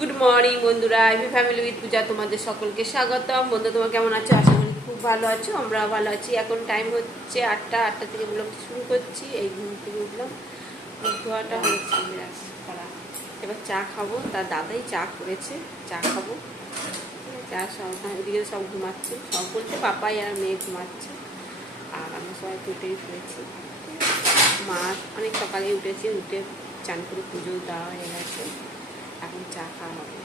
Good morning বন্ধুরা, AV family with পূজা তোমাদের সকলকে স্বাগতম। বন্ধু তোমার কেমন আছো? আশা করি খুব ভালো আছো, আমরা ভালো আছি। এখন টাইম হচ্ছে 8টা থেকে ব্লগ শুরু করছি। এই ঘুম থেকে উঠলাম, ধোয়াটা হচ্ছে করা। এবার চা খাবো, তার দাদাই চা করেছে, চা খাবো। চা সব ওদিকে সব ঘুমাচ্ছে, সব বলতে পাপাই আর মেয়ে ঘুমাচ্ছে, আর আমরা সবাই উঠেই শুয়েছি। মা অনেক সকালে উঠেছে, উঠে চান করে পুজো দেওয়া হয়ে গেছে, এখন চা খাওয়া হবে।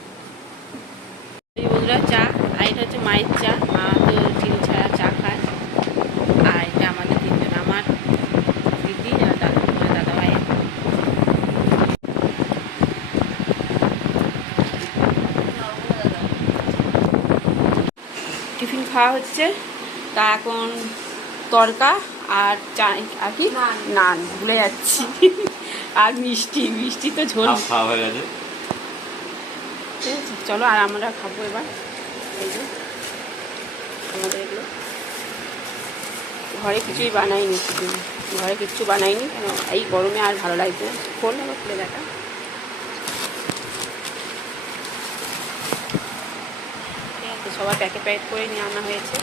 এই বন্ধুরা চা, আর এটা হচ্ছে মায়ের চা। মা তো চিনি ছাড়া চা খায়। আর এটা আমাদের তিনজন, আমার দিদি আর দাদা ভাই। টিফিন খাওয়া হচ্ছে, তা এখন তরকা আর চা আর কি নান ভুলে যাচ্ছি আর মিষ্টি, মিষ্টি তো ঝোল খাওয়া হয়ে গেছে। চলো আর আমরা খাবো এবার। এই যে আমাদের এগুলো ঘরে কিছুই বানাইনি, ঘরে কিচ্ছু বানাইনি কেন এই গরমে আর ভালো লাগছে না। খোল আমার খুলে দেখা। ঠিক আছে, সবার প্যাকেট প্যাকেট করে নিয়ে আনা হয়েছে।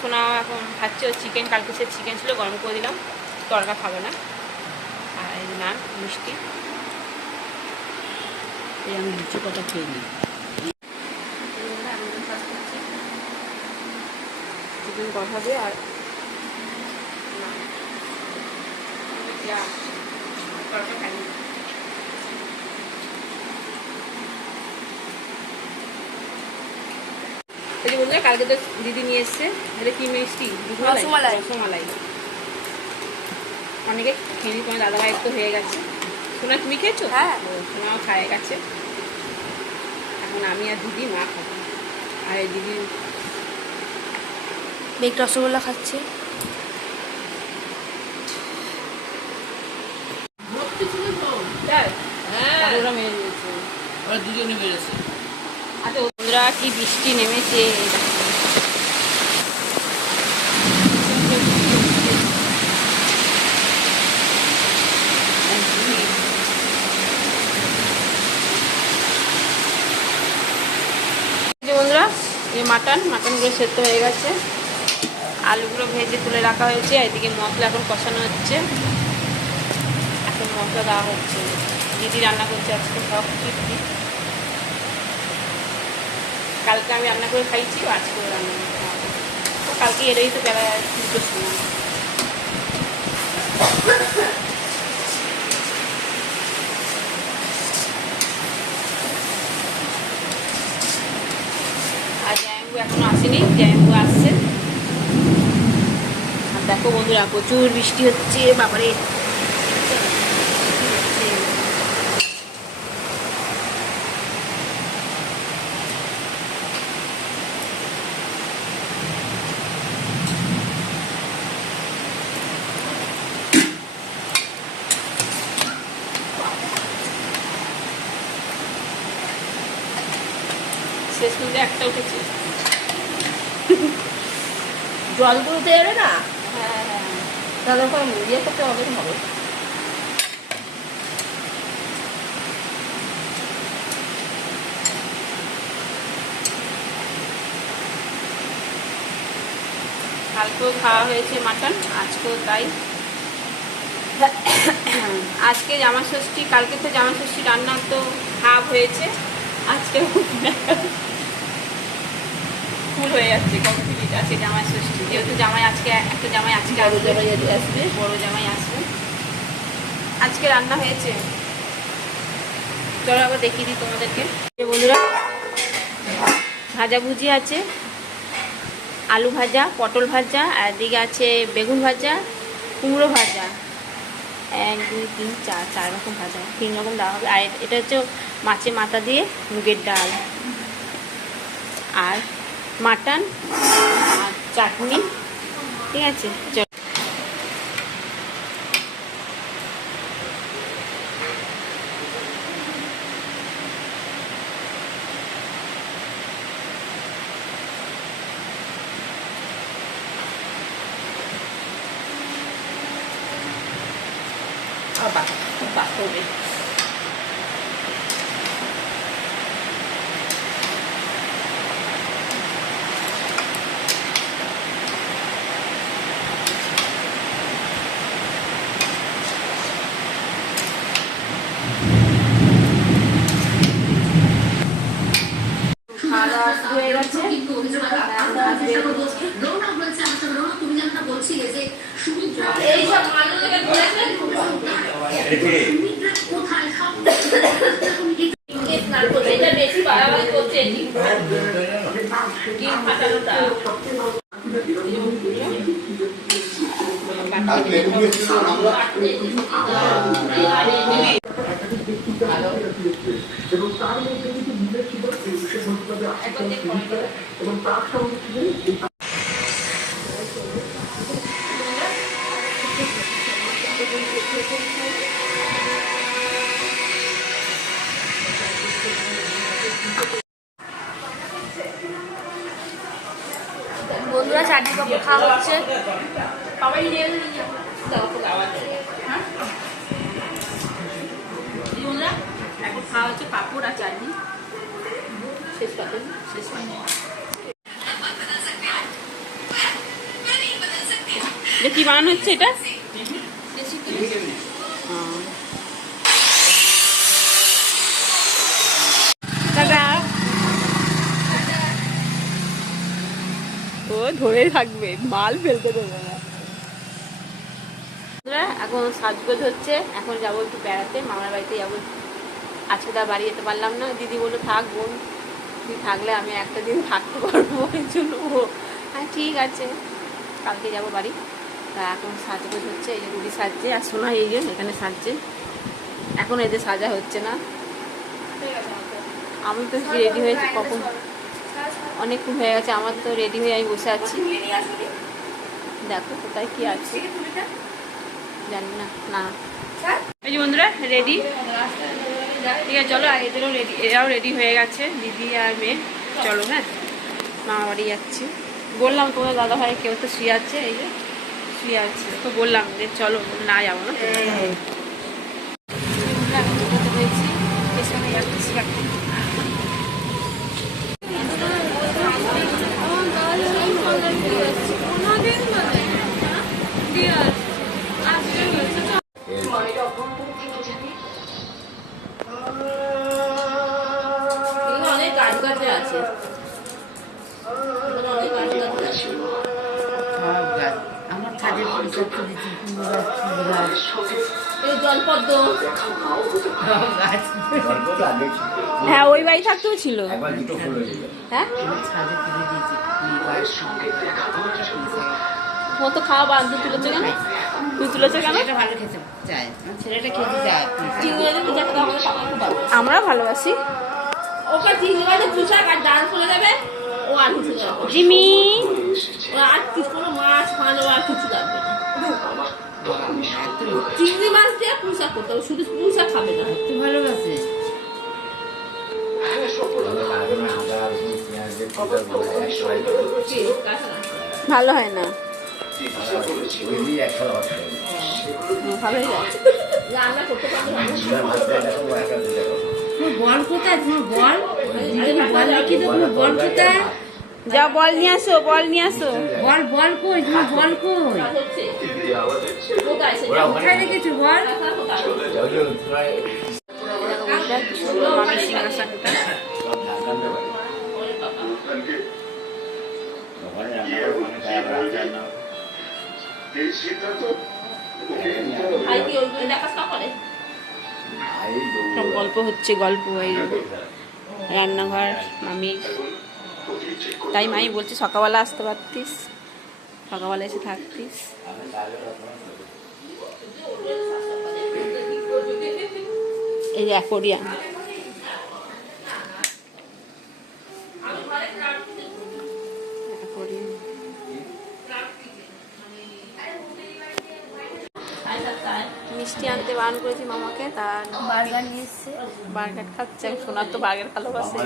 সোনা এখন খাচ্ছে চিকেন, কালকে সে চিকেন ছিল গরম করে দিলাম, তরকা খাবে না। আর এই নান মিষ্টি, আমি লিচু কটা খেয়ে নিই। চিকেন কষাবে আর তরকা খাইনি। বললে কালকে তো দিদি নিয়ে এসছে, এটা কি মিষ্টি? রসমালাই। রসমালাই অনেকে খেয়ে, তোমার দাদাভাই তো হয়ে গেছে। সোনা তুমি খেয়েছো? হ্যাঁ, সোনাও খায় গেছে। এখন আমি আর দিদি মা খাবো। আর এই দিদি মেঘ রসগোল্লা খাচ্ছে। ওরা মেরে দিয়েছে, ওরা দুজনে বেড়েছে। আচ্ছা ওরা কি বৃষ্টি নেমেছে। বন্ধুরা এই মাটনগুলো সেদ্ধ হয়ে গেছে, আলুগুলো ভেজে তুলে রাখা হয়েছে। এদিকে মশলা এখন কষানো হচ্ছে, এখন মশলা দেওয়া হচ্ছে। দিদি রান্না করছে আজকে সব কিছু। কালকে আমি রান্না করে খাইছি, আজকেও রান্না করে খাওয়াবো। তো কালকে এলেই তো বেলা 2টোর সময়। আর জায়াম্বু এখনো আসেনি, জায়াম্বু আসছে। আর দেখো বন্ধুরা প্রচুর বৃষ্টি হচ্ছে, বাবারে। শেষ মধ্যে একটা উঠেছে, জলগুলো উঠে যাবে না, হ্যাঁ হ্যাঁ। তাহলে ওখানে ইয়ে করতে হবে হবে। কালকেও খাওয়া হয়েছে মাটন, আজকেও তাই। আজকে জামা ষষ্ঠী, কালকে তো জামা ষষ্ঠী রান্না তো হাফ হয়েছে, আজকে ফুল হয়ে যাচ্ছে কমপ্লিট। আজকে জামাই ষষ্ঠী, যেহেতু জামাই আজকে একটা জামাই আজকে আসবে, বড় জামাই আসবে। আজকে রান্না হয়েছে, চলো আবার দেখিয়ে দিই তোমাদেরকে। বন্ধুরা ভাজাভুজি আছে, আলু ভাজা, পটল ভাজা, আর এদিকে আছে বেগুন ভাজা, কুমড়ো ভাজা। 1 2 3 4 4 রকম ভাজা, 3 রকম দেওয়া হবে। আর এটা হচ্ছে মাছের মাথা দিয়ে মুগের ডাল, আর মাটন, আর চাটনি। ঠিক আছে, চল। বাহ, হবে। হয়ে গেছে। বেশি বাড়াবাড়ি করছে ডিম ফাটানোটা। বন্ধুরা চাটনি পাপড় খাওয়া হচ্ছে। বন্ধুরা এখন খাওয়া হচ্ছে পাপড় আর চাটনি। শেষ পাতেন শেষ পাতেন কি বানানো হচ্ছে এটা? ও ধরে থাকবে, মাল ফেলতে দেবে না। এখন সাজগোজ হচ্ছে, এখন যাবো একটু বেড়াতে, মামার বাড়িতে যাবো। আজকে তার বাড়ি যেতে পারলাম না, দিদি বললো থাক বোন, তুই থাকলে আমি একটা দিন থাকতে পারবো, এই জন্য হ্যাঁ ঠিক আছে কালকে যাবো বাড়ি। তা এখন সাজগোজ হচ্ছে, এই যে দিদি সাজছে আর সোনা এই যে এখানে সাজছে। এখন এদের সাজা হচ্ছে না, আমি তো রেডি হয়েছি কখন, অনেকক্ষণ হয়ে গেছে আমার তো রেডি হয়ে আমি বসে আছি। দেখো কোথায় কি আছে জানি না। না এই যে বন্ধুরা রেডি, ঠিক আছে চলো। আর এদেরও রেডি, এরাও রেডি হয়ে গেছে, দিদি আর মেয়ে। চলো হ্যাঁ মামা বাড়ি যাচ্ছি। বললাম তোমার দাদা ভাই কেউ তো শুয়ে আছে, এই যে শুয়ে আছে, তো বললাম যে চলো, না যাবো না। হয়েছি পেছনে যাচ্ছি এখন। অনেক গাছ গাছে আছে, আমার ছাদের জলপদ্ম। হ্যাঁ ওই বাড়ি থাকতেও ছিল। হ্যাঁ ও তো খাওয়া বাদ তুলেছে কেন? তুই তুলেছে কেন? ভালো খেতে চায়, ছেলেটা খেতে চায়। আমরা ভালোবাসি। ওকে চিংড়ি মাছের পুষাক আর ডাল চলে যাবে, ও আর কিছু যাবে জিমি, ও আর কিছু কোনো মাছ ফানো আর কিছু যাবে না। চিংড়ি মাছ দিয়ে পুষাক করতে হবে, শুধু পুষাক খাবে না। তুই ভালোবাসে ভালো হয় না, ভালোই যায়। রান্না করতে পারবে বল কোথায়? তোমার বল বল রেখে দেবো, বল কোথায়? যা বল নিয়ে আসো, বল নিয়ে আসো। বল বল কই? তোমার বল কই? কোথায় রেখেছো বল? সিংহাসনটা সব গল্প হচ্ছে, গল্প এই রান্নাঘর মামি। তাই মাই বলছে সকালবেলা আসতে পারতিস, সকালবেলা এসে থাকতিস। এই যে অ্যাকোরিয়াম, মিষ্টি আনতে বারণ করেছি মামাকে, তার বার্গার নিয়ে এসছে, বার্গার খাচ্ছে। আমি সোনার তো বার্গার ভালোবাসে,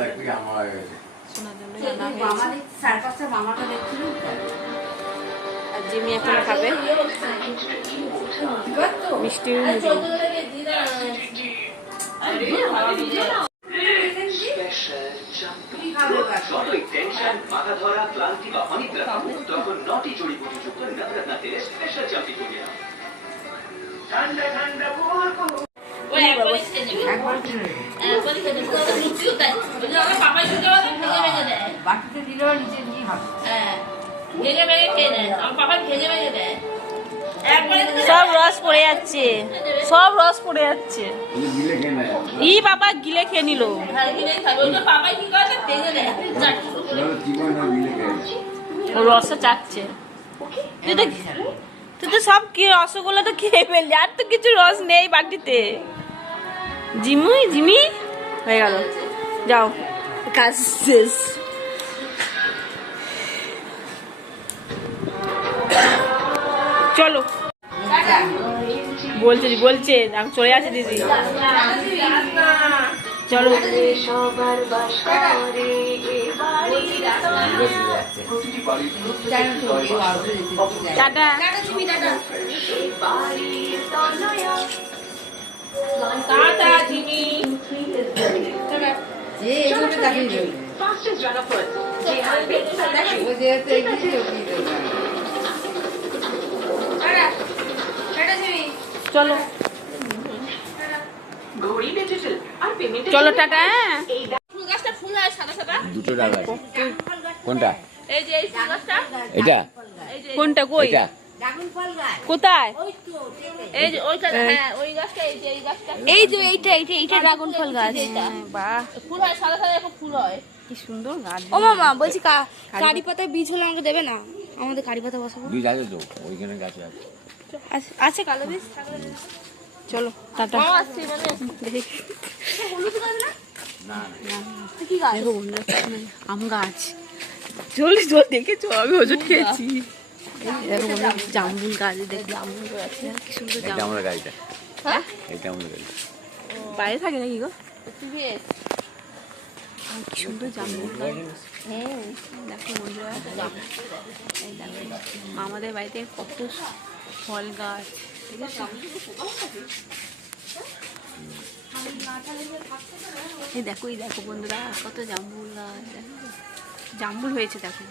সোনার জন্য আনা হয়েছে। মামাটা দেখছিল আর জিমি এখন খাবে মিষ্টি। যতই টেনশন, মাথা ধরা, ক্লান্তি বা অনিদ্রা থাকুক, তখন নটি জড়িবুটি যুক্ত নবরত্ন তেলের স্পেশাল চামটি করে নাও। ঠান্ডা ঠান্ডা একবারই খেয়ে নেবে। একবারই খেয়ে নেবে। ওদের লুচিও তাই। ওই যে ওরা পাপাই সুন্দর মতো ভেঙে ভেঙে দেয়। বাটিতে দিলেও নিচে নিয়ে হবে। হ্যাঁ, ভেঙে ভেঙে খেয়ে নেয়। আমার পাপা ভেঙে ভেঙে দেয়। একবারে দিলে সব রস পড়ে যাচ্ছে, সব রস পড়ে যাচ্ছে। ই বাবা গিলে খেয়ে নিল। হ্যাঁ, গিলেই খাবে। ওই যে পাপাই কি করে ভেঙে দেয়। চাটনি। ও রসটা চাচ্ছে। তুই তো সব কি রসগোল্লা তো খেয়ে ফেললি, আর তো কিছু রস নেই বাটিতে। জিমি হয়ে গেল, যাও কাজ শেষ। চলো বলছে আমি চলে আসি দিদি, চলো। টাটা। Tata Jimmy. যে এগুলো তাকেই দেবে। Fastest runner first. ও যেহেতু এগিয়েছে ওকেই দেবে। চলো ঘড়ি ডিজিটাল আর পেমেন্ট চলো টাটা। হ্যাঁ ফুল গাছটা ফুল হয় সাদা সাদা। দুটো ডাল আছে কোনটা এই যে এই ফুল গাছটা। এটা এই যে কোনটা কই এটা ড্রাগন ফল গাছ। কোথায়? এই যে ওইটা, হ্যাঁ ওই গাছটা, এই যে এই গাছটা। এই যে এইটা ড্রাগন ফল গাছ। এইটা। বাহ ফুল হয় সাদা সাদা, এরকম ফুল হয়। কি সুন্দর গাছ। ও মামা বলছি কারি পাতার বীজ হলে আমাকে দেবে না? আমাদের কারি পাতা বসাবো। বীজ আছে তো ওইখানে গাছে আছে আছে কালো বীজ? চলো টাটা। ও আসছে মানে হলুদ গাছ না? কি গাছ? দেখো বন্ধুরা, আম গাছ। চল দেখেছো, আমি ওষুধ খেয়েছি। দেখো বন্ধুরা, জামরুল গাছ, দেখ জামরুল গাছ কি সুন্দর। এটা জামরুল আমরা গাড়িটা হ্যাঁ এটা আমাদের গাড়িটা বাইরে থাকে নাকি গো? TVS। কি সুন্দর জামরুল গাছ। দেখো বন্ধুরা, এই দেখো আমাদের বাড়িতে কত ফল গাছ। এই দেখো বন্ধুরা, কত জামরুল গাছ। দেখো জামরুল হয়েছে, দেখো।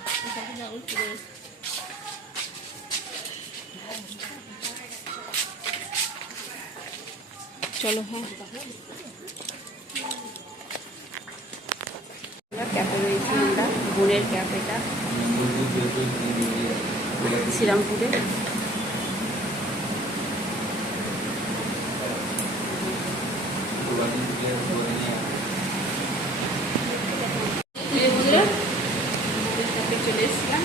চলো হ্যাঁ, ক্যাফে রয়েছি আমরা, বোনের ক্যাফ এটা শ্রীরামপুরে। চলে এসেছিলাম,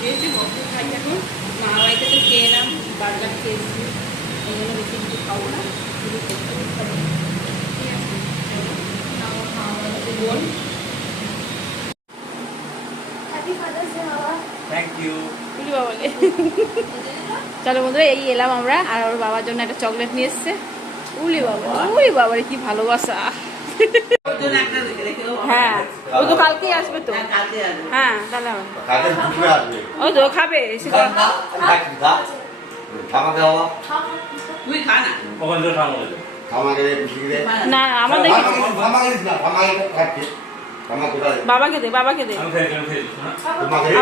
দিয়েছে মটন খাই এখন। মা বাড়িতে তো খেয়ে এলাম, বার্গার খেয়েছি, এই জন্য বেশি কিছু খাবো না, শুধু খেতে হবে। ঠিক আছে, বোন থ্যাংক ইউ উলি বাবা বলে। চলো বন্ধুরা, এই এলাম আমরা, আর ওর বাবার জন্য একটা চকলেট নিয়ে এসছে। উলি বাবা রে কি ভালোবাসা। হ্যাঁ ও তো কালকেই আসবে তো। হ্যাঁ তাহলে হবে। ও তো খাবে এসে। না আমাদের বাবাকে দে, বাবাকে দে,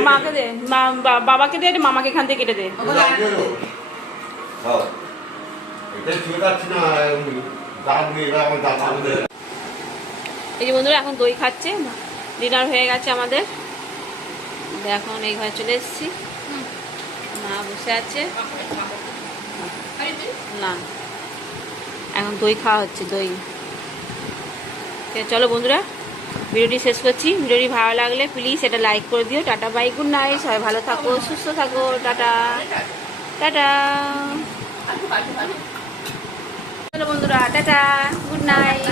মাকে দে, বাবাকে দে, মামাকে এখান থেকে কেটে দে। এই যে বন্ধুরা, এখন দই খাচ্ছে। ডিনার হয়ে গেছে আমাদের, এখন এই ঘরে চলে এসেছি। মা বসে আছে, না এখন দই খাওয়া হচ্ছে, দই। চলো বন্ধুরা, ভিডিওটি শেষ করছি। ভিডিওটি ভালো লাগলে প্লিজ এটা লাইক করে দিও। টাটা বাই, গুড নাইট, সবাই ভালো থাকো, সুস্থ থাকো, টাটা টাটা। চলো বন্ধুরা, টাটা, গুড নাইট।